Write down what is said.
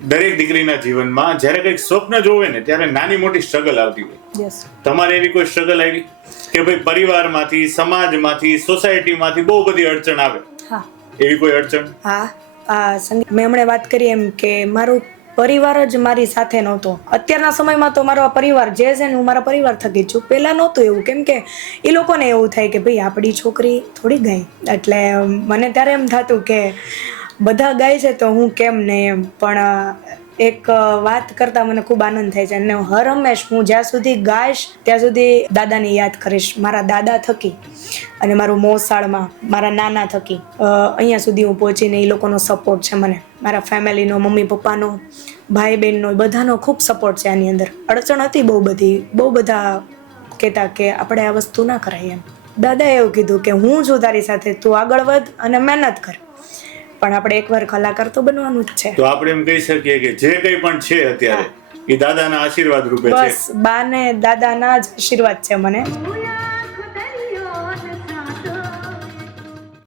દરેક દીકરીના જીવનમાં જ્યારે કંઈક સ્વપ્ન જોવે ને ત્યારે નાની મોટી સ્ટ્રગલ આવતી હોય. યસ. તમારે એવી કોઈ સ્ટ્રગલ આવી કે ભાઈ પરિવારમાંથી, સમાજમાંથી, સોસાયટીમાંથી બહુ બધી અડચણ આવે? હા. એવી કોઈ અડચણ? હા, મેં હમણાં વાત કરી એમ કે મારું પરિવાર જ મારી સાથે નહોતો. અત્યારના સમયમાં તો મારો પરિવાર જે છે ને હું મારા પરિવાર થકી જ છું. પહેલા નહોતું એવું, કેમ કે એ લોકોને એવું થાય કે ભાઈ આપણી છોકરી થોડી ગાય, એટલે મને ત્યારે એમ થતું કે બધા ગાય છે તો હું કેમ નહીં એમ. પણ એક વાત કરતા મને ખૂબ આનંદ થાય છે અને હર હંમેશ હું જ્યાં સુધી ગાઈશ ત્યાં સુધી દાદાને યાદ કરીશ. મારા દાદા થકી અને મારું મોસાળમાં મારા નાના થકી અહીંયા સુધી હું પહોંચીને એ લોકોનો સપોર્ટ છે મને, મારા ફેમિલીનો, મમ્મી પપ્પાનો, ભાઈ બહેનનો, બધાનો ખૂબ સપોર્ટ છે આની અંદર. અડચણ હતી બહુ બધી, બહુ બધા કહેતા કે આપણે આ વસ્તુ ના કરાય એમ. દાદાએ એવું કીધું કે હું છું તારી સાથે, તું આગળ વધ અને મહેનત કર. પણ આપણે એકવાર કલાકાર તો બનવાનું જ છે. તો આપણે એમ કહી શકીએ કે જે કંઈ પણ છે અત્યારે એ દાદાના આશીર્વાદ રૂપે છે. બસ બા ને દાદાના જ આશીર્વાદ છે મને.